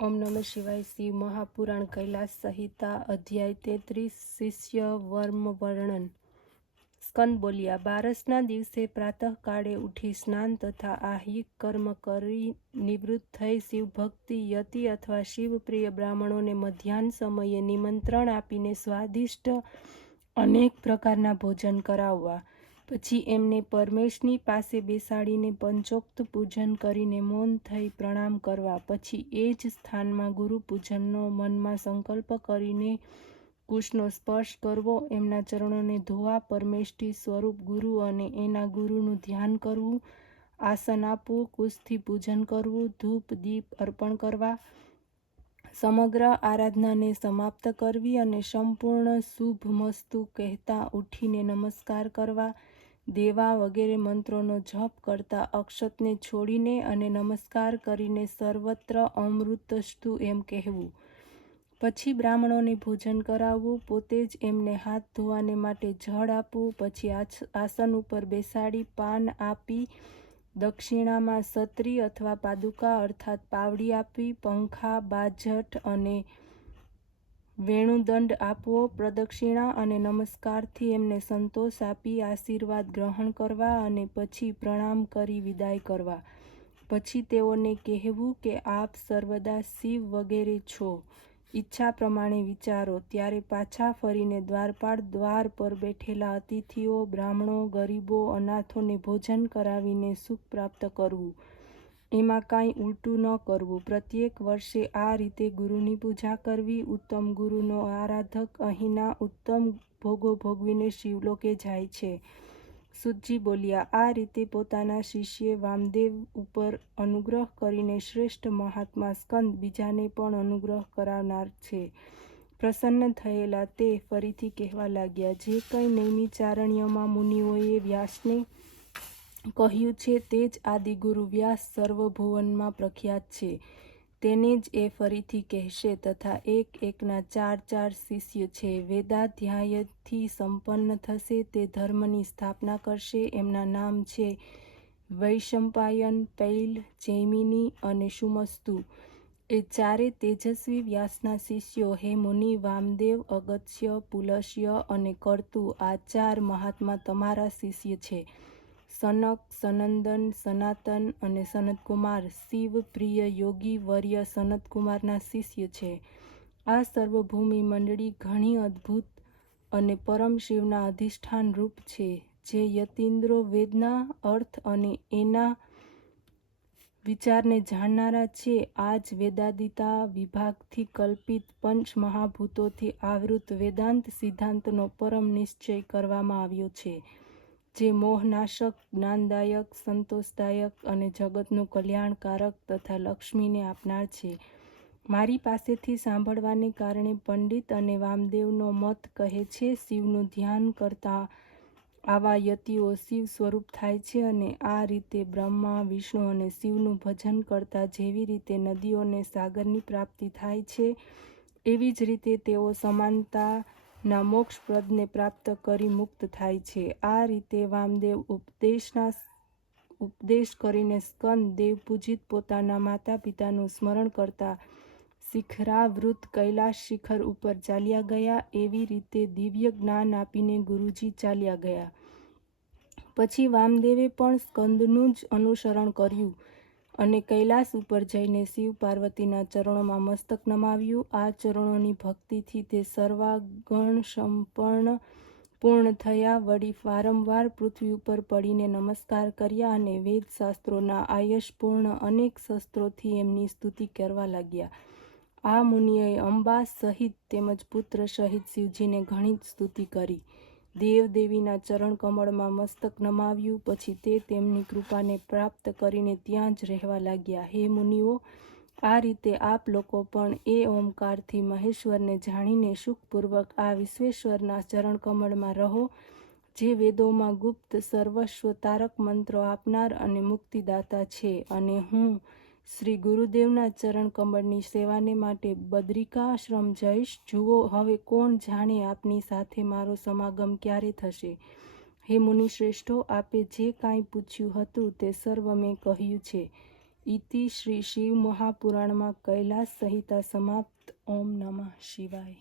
ઓમ નમઃ શિવાય। શિવ મહાપુરાણ કૈલાસ સંહિતા અધ્યાય 33 શિષ્ય વર્મ વર્ણન। સ્કંદ બોલ્યા, બારસના દિવસે પ્રાતઃકાળે ઉઠી સ્નાન તથા આહિક કર્મ કરી નિવૃત્ત થઈ શિવભક્તિ યતિ અથવા શિવપ્રિય બ્રાહ્મણોને મધ્યાહન સમયે નિમંત્રણ આપીને સ્વાદિષ્ટ અનેક પ્રકારના ભોજન કરાવવા, પછી એમને પરમેશની પાસે બેસાડીને પંચોક્ત પૂજન કરીને મૌન થઈ પ્રણામ કરવા, પછી એ જ સ્થાનમાં ગુરુ પૂજનનો મનમાં સંકલ્પ કરીને કુશનો સ્પર્શ કરવો, એમના ચરણોને ધોવા, પરમેષ્ઠી સ્વરૂપ ગુરુ અને એના ગુરુનું ધ્યાન કરવું, આસન આપવું, કુશથી પૂજન કરવું, ધૂપ દીપ અર્પણ કરવા, સમગ્ર આરાધનાને સમાપ્ત કરવી અને સંપૂર્ણ શુભમસ્તુ કહેતા ઉઠીને નમસ્કાર કરવા, દેવા વગેરે મંત્રોનો જપ કરતા અક્ષતને છોડીને અને નમસ્કાર કરીને સર્વત્ર અમૃતસ્તુ એમ કહેવું, પછી બ્રાહ્મણોને ભોજન કરાવવું, પોતે જ એમને હાથ ધોવાને માટે જળ આપવું, પછી આસન ઉપર બેસાડી પાન આપી દક્ષિણામાં સત્રી અથવા પાદુકા અર્થાત પાવડી આપવી, પંખા, બાજટ અને વેણુદંડ આપવો, પ્રદક્ષિણા અને નમસ્કારથી એમને સંતોષ આપી આશીર્વાદ ગ્રહણ કરવા અને પછી પ્રણામ કરી વિદાય કરવા, પછી તેઓને કહેવું કે આપ સર્વદા શિવ વગેરે છો, ઈચ્છા પ્રમાણે વિચારો, ત્યારે પાછા ફરીને દ્વારપાળ દ્વાર પર બેઠેલા અતિથિઓ, બ્રાહ્મણો, ગરીબો, અનાથોને ભોજન કરાવીને સુખ પ્રાપ્ત કરવું, એમાં કાંઈ ઉલટું ન કરવું, પ્રત્યેક વર્ષે આ રીતે ગુરુની પૂજા કરવી, ઉત્તમ ગુરુનો આરાધક અહીંના ઉત્તમ ભોગો ભોગવીને શિવલોકે જાય છે। સુતજી બોલ્યા, આ રીતે પોતાના શિષ્ય વામદેવ ઉપર અનુગ્રહ કરીને શ્રેષ્ઠ મહાત્મા સ્કંદ બીજાને પણ અનુગ્રહ કરાવનાર છે। પ્રસન્ન થયેલા તે ફરીથી કહેવા લાગ્યા, જે કંઈ નૈમિચારણ્યમાં મુનિઓએ વ્યાસને કહ્યું છે તે જ આદિગુરુ વ્યાસ સર્વભુવનમાં પ્રખ્યાત છે, તેને જ એ ફરીથી કહેશે તથા એક એકના 4 શિષ્ય છે। વેદાધ્યાયથી સંપન્ન થશે તે ધર્મની સ્થાપના કરશે, એમના નામ છે વૈશંપાયન, પૈલ, જૈમિની અને સુમસ્તુ। એ ચારે તેજસ્વી વ્યાસના શિષ્યો હે મુનિ, વામદેવ, અગસ્ત્ય, પુલસ્ય અને કર્તુ આ 4 મહાત્મા તમારા શિષ્ય છે। સનક, સનંદન, સનાતન અને સનતકુમાર શિવ પ્રિય યોગી વર્ય સનતકુમારના શિષ્ય છે। આ સર્વભૂમિ મંડળી ઘણી અદ્ભુત અને પરમ શિવના અધિષ્ઠાન રૂપ છે, જે યતીન્દ્રો વેદના અર્થ અને એના વિચારને જાણનારા છે। આ જ વેદાદિતા વિભાગથી કલ્પિત પંચ મહાભૂતોથી આવૃત વેદાંત સિદ્ધાંતનો પરમ નિશ્ચય કરવામાં આવ્યો છે, જે મોહનાશક, જ્ઞાનદાયક, સંતોષદાયક અને જગતનું કલ્યાણકારક તથા લક્ષ્મીને આપનાર છે। મારી પાસેથી સાંભળવાને કારણે પંડિત અને વામદેવનો મત કહે છે, શિવનું ધ્યાન કરતા આવા યતિઓ શિવ સ્વરૂપ થાય છે અને આ રીતે બ્રહ્મા, વિષ્ણુ અને શિવનું ભજન કરતા જેવી રીતે નદીઓને સાગરની પ્રાપ્તિ થાય છે, એવી જ રીતે તેઓ સમાનતાના મોક્ષપ્રદને પ્રાપ્ત કરી મુક્ત થાય છે। આ રીતે વામદેવ ઉપદેશ કરીને સ્કંદ દેવપૂજિત પોતાના માતા પિતાનું સ્મરણ કરતા શિખરાવૃત કૈલાસ શિખર ઉપર ચાલ્યા ગયા, એવી રીતે દિવ્ય જ્ઞાન આપીને ગુરુજી ચાલ્યા ગયા। પછી વામદેવે પણ સ્કંદનું જ અનુસરણ કર્યું અને કૈલાસ ઉપર જઈને શિવ પાર્વતીના ચરણોમાં મસ્તક નમાવ્યું। આ ચરણોની ભક્તિથી તે સર્વાગણ પૂર્ણ થયા, વળી વારંવાર પૃથ્વી ઉપર પડીને નમસ્કાર કર્યા અને વેદ શાસ્ત્રોના આયશપૂર્ણ અનેક શસ્ત્રોથી એમની સ્તુતિ કરવા લાગ્યા। આ મુનિએ અંબા સહિત તેમજ પુત્ર સહિત શિવજીને ઘણી સ્તુતિ કરી, દેવ દેવીના ચરણ કમળમાં મસ્તક નમાવ્યું, પછી તે તેમની કૃપાને પ્રાપ્ત કરીને ત્યાં જ રહેવા લાગ્યા। હે મુનિઓ, આ રીતે આપ લોકો પણ એ ઓમકારથી મહેશ્વરને જાણીને સુખપૂર્વક આ વિશ્વેશ્વરના ચરણ કમળમાં રહો, જે વેદોમાં ગુપ્ત સર્વસ્વ તારક મંત્રો આપનાર અને મુક્તિદાતા છે, અને હું શ્રી ગુરુદેવના ચરણ કમળની સેવાને માટે બદ્રિકાશ્રમ જઈશ। જુઓ હવે કોણ જાણે આપની સાથે મારો સમાગમ ક્યારે થશે। હે મુનિશ્રેષ્ઠો, આપે જે કાંઈ પૂછ્યું હતું તે સર્વ મેં કહ્યું છે। ઇતિ શ્રી શિવ મહાપુરાણમાં કૈલાસ સંહિતા સમાપ્ત. ઓમ નમઃ શિવાય.